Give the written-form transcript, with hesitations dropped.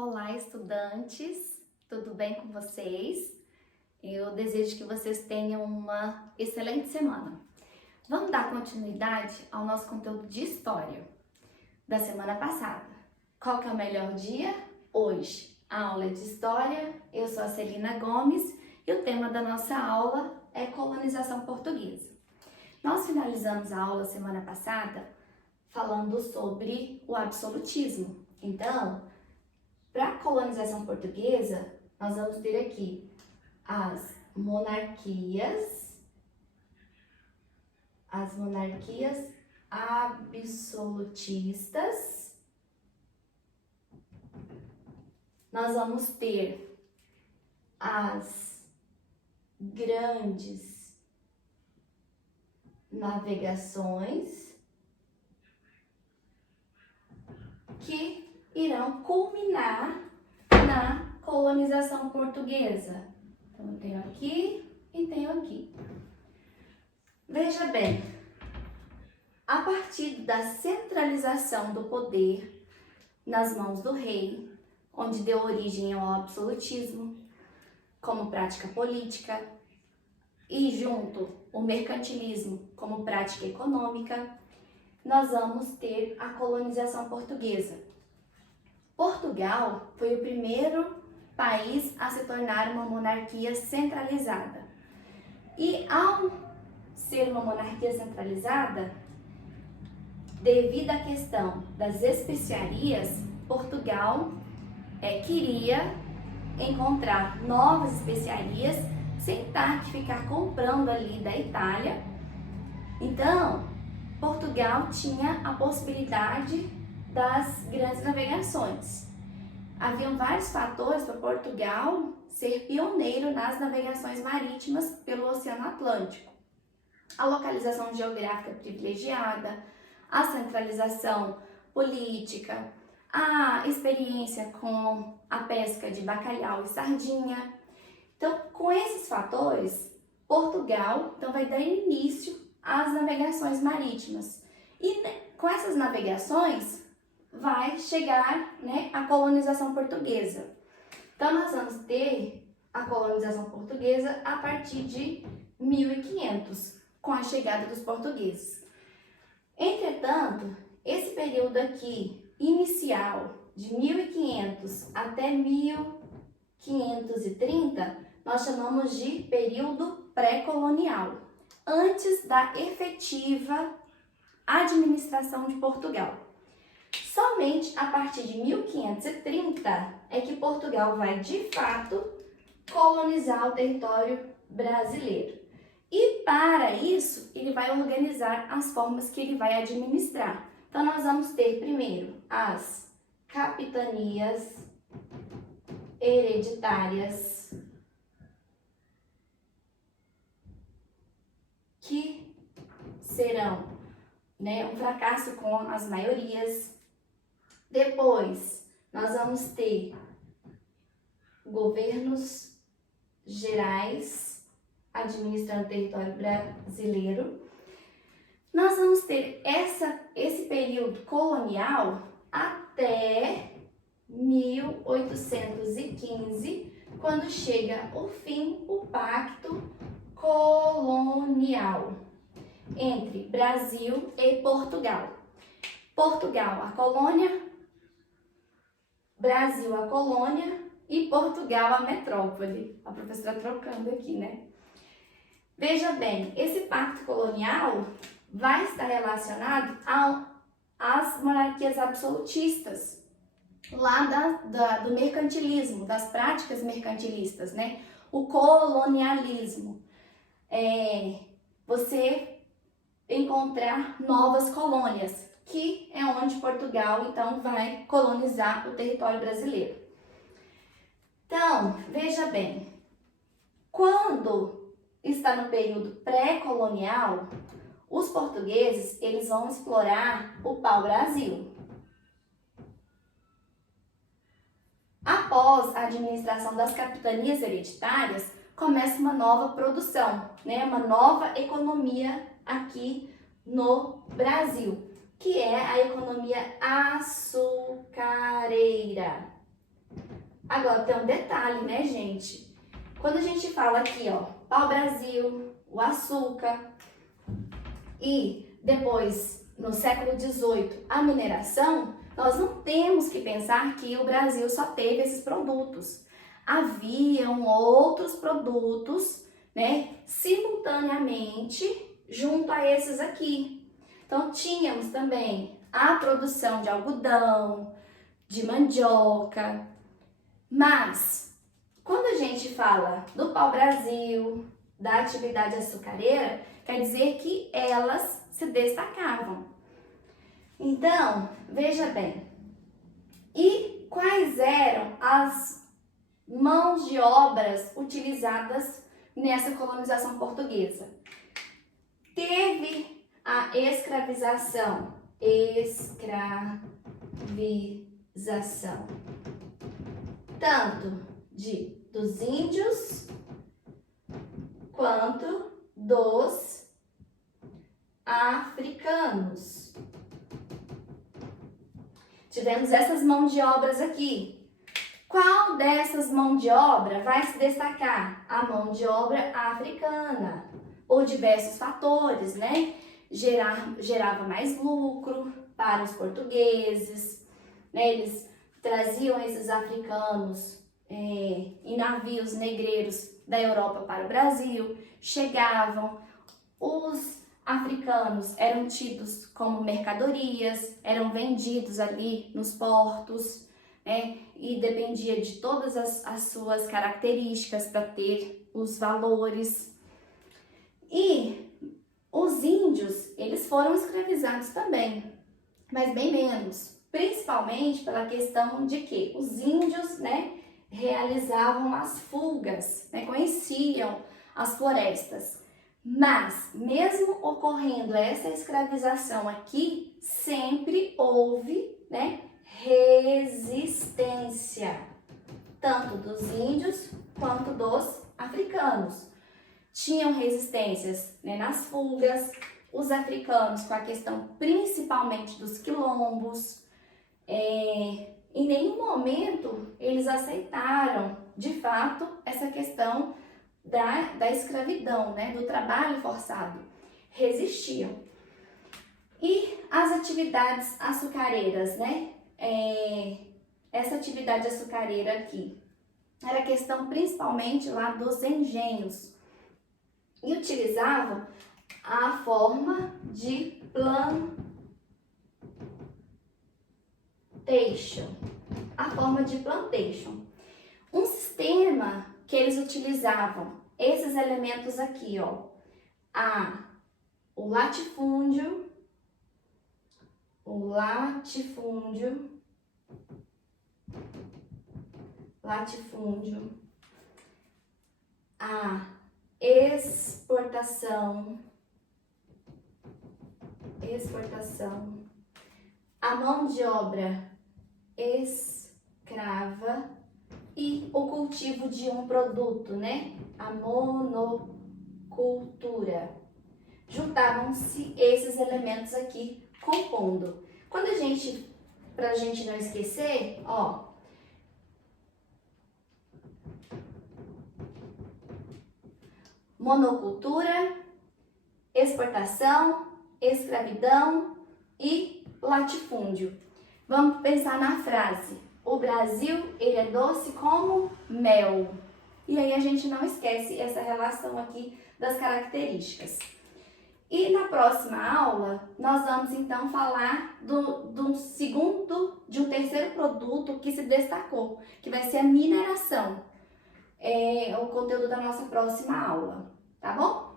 Olá, estudantes! Tudo bem com vocês? Eu desejo que vocês tenham uma excelente semana. Vamos dar continuidade ao nosso conteúdo de história da semana passada. Qual que é o melhor dia? Hoje. A aula é de história. Eu sou a Celina Gomes e o tema da nossa aula é colonização portuguesa. Nós finalizamos a aula semana passada falando sobre o absolutismo. Então, para a colonização portuguesa, nós vamos ter aqui as monarquias absolutistas. Nós vamos ter as grandes navegações que irão culminar na colonização portuguesa. Então, eu tenho aqui e tenho aqui. Veja bem, a partir da centralização do poder nas mãos do rei, onde deu origem ao absolutismo como prática política, e junto o mercantilismo como prática econômica, nós vamos ter a colonização portuguesa. Portugal foi o primeiro país a se tornar uma monarquia centralizada. E ao ser uma monarquia centralizada, devido à questão das especiarias, Portugal queria encontrar novas especiarias sem ter que ficar comprando ali da Itália. Então, Portugal tinha a possibilidade das grandes navegações. Haviam vários fatores para Portugal ser pioneiro nas navegações marítimas pelo Oceano Atlântico. A localização geográfica privilegiada, a centralização política, a experiência com a pesca de bacalhau e sardinha. Então, com esses fatores, Portugal vai dar início às navegações marítimas. E com essas navegações, vai chegar a colonização portuguesa. Então, nós vamos ter a colonização portuguesa a partir de 1500, com a chegada dos portugueses. Entretanto, esse período aqui, inicial, de 1500 até 1530, nós chamamos de período pré-colonial, antes da efetiva administração de Portugal. Somente a partir de 1530 é que Portugal vai, de fato, colonizar o território brasileiro. E para isso, ele vai organizar as formas que ele vai administrar. Então, nós vamos ter primeiro as capitanias hereditárias, que serão um fracasso com as maiorias. Depois, nós vamos ter governos gerais administrando o território brasileiro. Nós vamos ter esse período colonial até 1815, quando chega o fim, o Pacto Colonial entre Brasil e Portugal. Portugal, a colônia, Brasil, a colônia, e Portugal, a metrópole. A professora trocando aqui, né? Veja bem, esse pacto colonial vai estar relacionado às monarquias absolutistas, lá do mercantilismo, das práticas mercantilistas, né? O colonialismo. Você encontrar novas colônias, que é onde Portugal, então, vai colonizar o território brasileiro. Então, veja bem, quando está no período pré-colonial, os portugueses, eles vão explorar o pau-brasil. Após a administração das capitanias hereditárias, começa uma nova produção, uma nova economia aqui no Brasil, que é a economia açucareira. Agora tem um detalhe, né, gente? Quando a gente fala aqui, ó, pau-brasil, o açúcar e depois, no século XVIII, a mineração, nós não temos que pensar que o Brasil só teve esses produtos. Haviam outros produtos, né, simultaneamente junto a esses aqui. Então, tínhamos também a produção de algodão, de mandioca, mas quando a gente fala do pau-brasil, da atividade açucareira, quer dizer que elas se destacavam. Então, veja bem, e quais eram as mãos de obras utilizadas nessa colonização portuguesa? Teve a escravização, tanto dos índios quanto dos africanos. Tivemos essas mãos de obras aqui. Qual dessas mãos de obra vai se destacar? A mão de obra africana, por diversos fatores, né? Gerava mais lucro para os portugueses, né? Eles traziam esses africanos em navios negreiros da Europa para o Brasil, chegavam, os africanos eram tidos como mercadorias, eram vendidos ali nos portos, né? E dependia de todas as suas características para ter os valores. E os índios, eles foram escravizados também, mas bem menos, principalmente pela questão de que os índios, né, realizavam as fugas, né, conheciam as florestas. Mas, mesmo ocorrendo essa escravização aqui, sempre houve, né, resistência, tanto dos índios quanto dos africanos. Tinham resistências, né, nas fugas, os africanos com a questão principalmente dos quilombos. Em nenhum momento eles aceitaram, de fato, essa questão da escravidão, né, do trabalho forçado. Resistiam. E as atividades açucareiras, né? Essa atividade açucareira aqui era questão principalmente lá dos engenhos. E utilizavam a forma de plantation. Um sistema que eles utilizavam, esses elementos aqui, ó, o latifúndio, a exportação, a mão de obra escrava e o cultivo de um produto, né? A monocultura. Juntavam-se esses elementos aqui compondo. Pra gente não esquecer, ó, monocultura, exportação, escravidão e latifúndio. Vamos pensar na frase: o Brasil, ele é doce como mel. E aí a gente não esquece essa relação aqui das características. E na próxima aula, nós vamos então falar de um terceiro produto que se destacou, que vai ser a mineração. É o conteúdo da nossa próxima aula, tá bom?